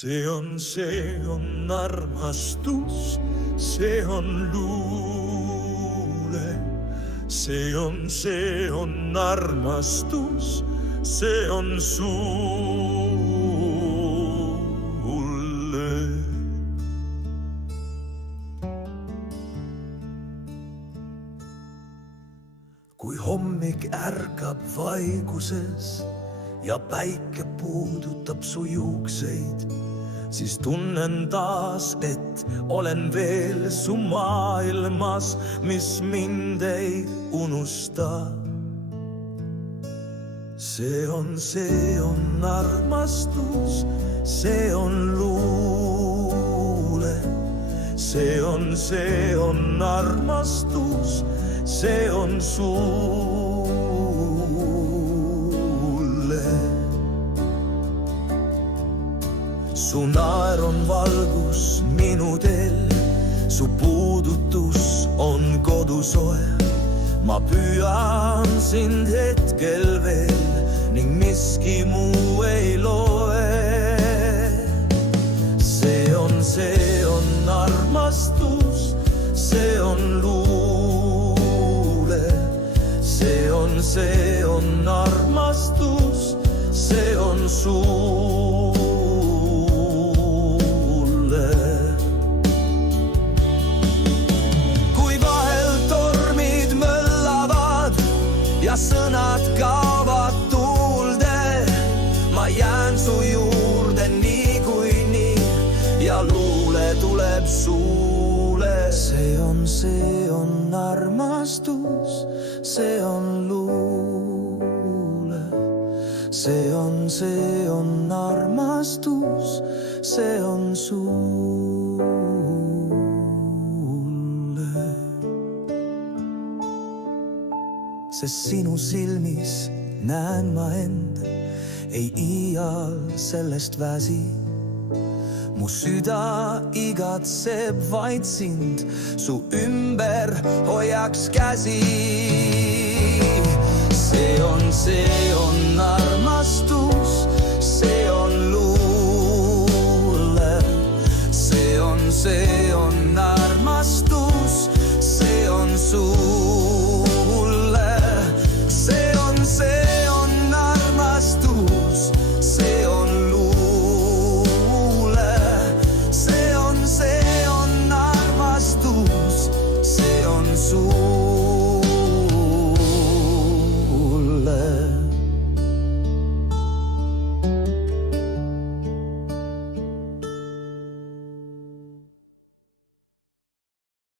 see on armastus, see on luule. See on armastus, see on sulle. Kui hommik ärkab vaiguses ja päike puudutab su juukseid, siis tunnen taas, et olen veel su maailmas, mis mind ei unusta. See on armastus, see on luule. See on armastus, see on sulle. Su naer on valgus minu teel, su puudutus on kodusoe. Ma püüan sind hetkel veel ning miski muu ei loe. See on armastus, see on luule. See on armastus, see on sulle. Ja sõnad kaovad tuulde, ma jään su juurde niikuinii ja luule tuleb suule. See on armastus, see on luule. See on armastus, see on sulle. Sest sinu silmis näen ma end, ei iial sellest väsi. Mu süda igatseb vaid sind, su ümber hoiaks käsi. See on